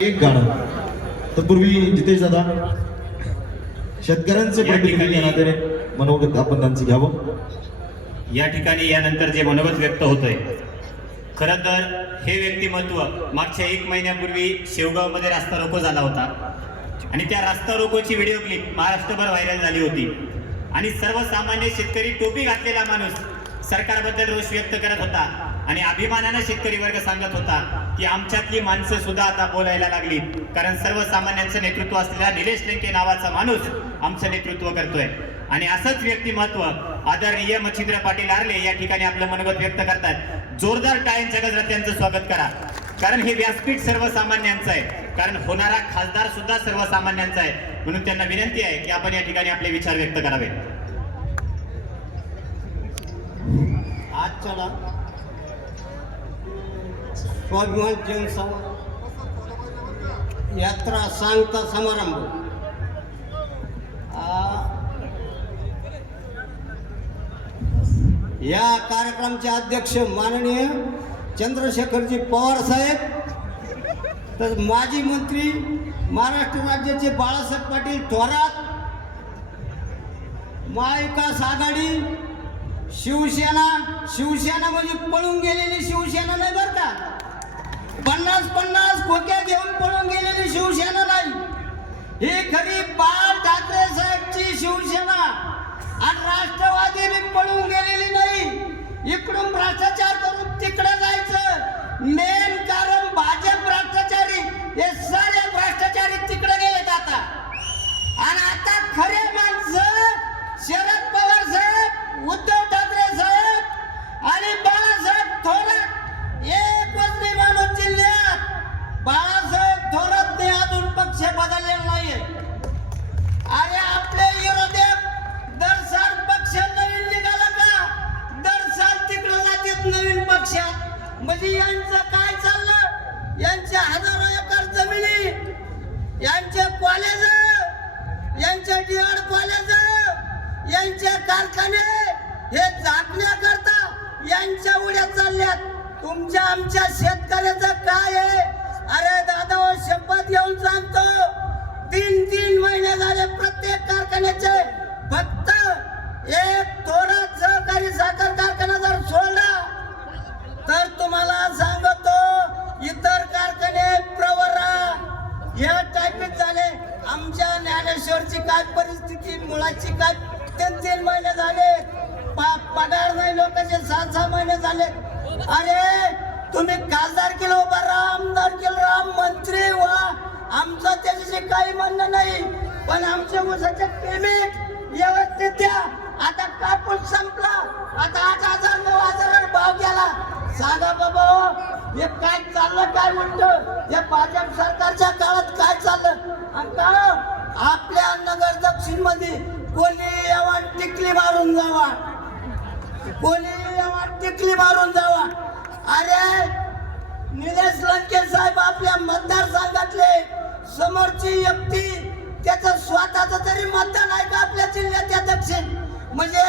एक गाणं. तत्पूर्वी जितेश दादा शेतकऱ्यांचे प्रतिनिधी नात्याने मनोगत आपण त्यांचं घ्यावं. या ठिकाणी यानंतर जे मनोगत व्यक्त होतंय खरं तर हे व्यक्तिमत्व मागच्या एक महिन्यापूर्वी शेवगावमध्ये रास्ता रोको झाला होता. आणि त्या रास्ता रोकोची व्हिडिओ क्लिप महाराष्ट्रभर व्हायरल झाली होती. आणि सर्वसामान्य शेतकरी टोपी घातलेला माणूस सरकारबद्दल रोष व्यक्त करत होता आणि अभिमानानं शेतकरी वर्ग सांगत होता की आमच्यातली माणसं सुद्धा आता बोलायला लागली कारण सर्वसामान्यांचं नेतृत्व असलेला निलेश लेंके नावाचा माणूस आमचं नेतृत्व करतोय. आणि असंच व्यक्तिमत्व आदरणीय मच्छिंद्र पाटील आरले या ठिकाणी आपलं मनोगत व्यक्त करतात. जोरदार टाईम जगदरत्यांचं त्यांचं स्वागत करा. कारण हे व्यासपीठ सर्वसामान्यांचं आहे. कारण होणारा खासदार सुद्धा सर्वसामान्यांचा आहे. म्हणून त्यांना विनंती आहे की आपण या ठिकाणी आपले विचार व्यक्त करावे आजच्या स्वाभिमान जनसंघ यात्रा सांगता समारंभ. या कार्यक्रमाचे अध्यक्ष माननीय चंद्रशेखरजी पवार साहेब तर माजी मंत्री महाराष्ट्र राज्याचे बाळासाहेब पाटील थोरात महाविकास आघाडी शिवसेना शिवसेना म्हणजे पळून गेलेली शिवसेना नाही बरं का? पन्नास पन्नास खोक्या घेऊन पळून गेलेली शिवसेना नाही. ही खरी बाळ ठाकरे साहेबची शिवसेना. आणि राष्ट्रवादी पळून गेलेली नाही. यांचं काय चाललं? यांच्या हजारो एकर जमिनी यांचे कॉलेज यांचे डीएड कॉलेज यांचे कारखाने हे झाकण्याकरता यांच्या उड्या चालल्यात. तुमच्या आमच्या शेतकऱ्याचं काय आहे? अरे दादा शपथ घेऊन सांगतो. तीन तीन महिने झाले प्रत्येक या टाईपच झाले. आमच्या ज्ञानेश्वरची काय परिस्थिती मुलाची काय तीन तीन महिने झाले. पगार नाही लोकांचे सहा सहा महिने झाले. अरे तुम्ही खासदार केलं उभा राहा आमदार केलं राहा मंत्री व्हा. आमचं त्याच्याशी काही म्हणणं नाही. पण आमच्या मुसाचे पेमेंट व्यवस्थित द्या. आता कापूस संपला. आता आठ हजार नऊ हजार भाव गेला. सांगा बाबा हो, हे काय चाललं काय म्हणतो हे भाजप सरकारच्या काळात आपल्या नगर दक्षिणमध्ये कोणी यावा टिकली मारून जावा. कोणी यावा टिकली मारून जावा. अरे निलेश लंके साहेब आपल्या मतदारसंघातले समोरची व्यक्ती त्याचं स्वतःच तरी मतदान आहे का आपल्या जिल्ह्यात दक्षिण? म्हणजे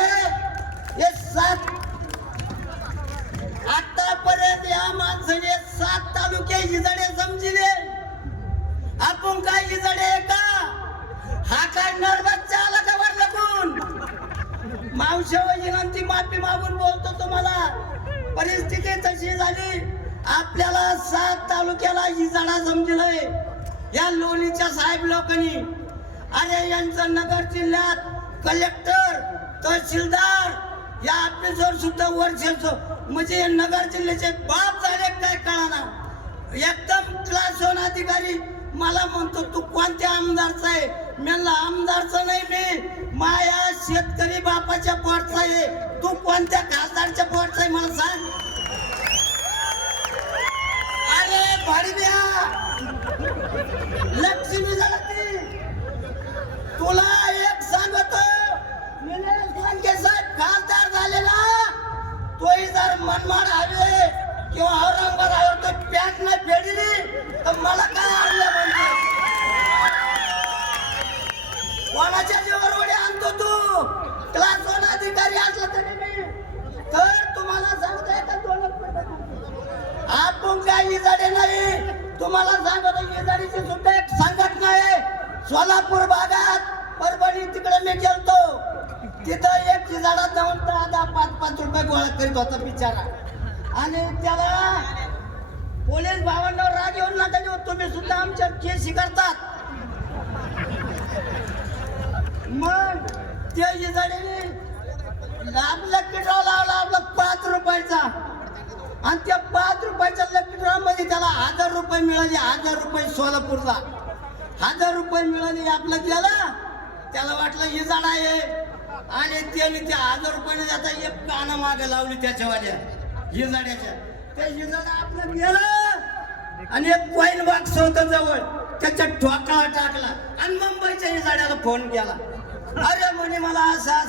हे सात आतापर्यंत या माणसाने सात तालुके हिजडे समजिले. आपण काय हिजडे का काढणार काय नरबच्चा आला का वर लागून. मावशा विनंती माफी मागून बोलतो तुम्हाला. परिस्थिती तशी झाली आपल्याला सात तालुक्याला हिजडा समजलंय या लोणीच्या साहेब लोकांनी अरे यांचं नगर जिल्ह्यात कलेक्टर तहसीलदार या ऑफिसवर सुद्धा वर्ष म्हणजे नगर जिल्ह्याचे बाप झाले काय कळाना. एकदम क्लास वन अधिकारी मला म्हणतो तू कोणत्या आमदारचा आहे? म्हणलं आमदारचा नाही मी. माया शेतकरी बापाच्या पोटचा आहे. तू कोणत्या खासदारच्या पोटचा आहे मला सांग. अरे भाडव्या लक्ष्मी झाली तुला का नाही तुम्हाला काही इजाडे नाही तुम्हाला सांगतो इजाडी सोलापूर भागात परभणी तिकडे मी गेलतो. तिथं एक झाडा जाऊन दहा दहा पाच पाच रुपये गोळा करीत होता बिचारा. आणि त्याला पोलीस भावांवर राग येऊन ना देऊ तुम्ही सुद्धा आमच्या केसी करतात. मग ते इजाडीने आपला किटरा लावला आपला पाच रुपयाचा. आणि त्या रुपयाच्या लकी मध्ये त्याला हजार रुपये मिळाले हजार रुपये सोलापूरला. हजार रुपये मिळाले आपलं गेला त्याला वाटलं इजाड आहे. आणि त्याने त्या हजार रुपयाने आता एक काना मागे लावली त्याच्यावाल्या हिजाड्याच्या. त्या हिजाडा आपलं गेलं. आणि एक कॉईन बॉक्स होतं जवळ. त्याच्या ठोकाळा टाकला. आणि मुंबईच्या हिजाड्याला फोन केला. अरे म्हणे मला असं असं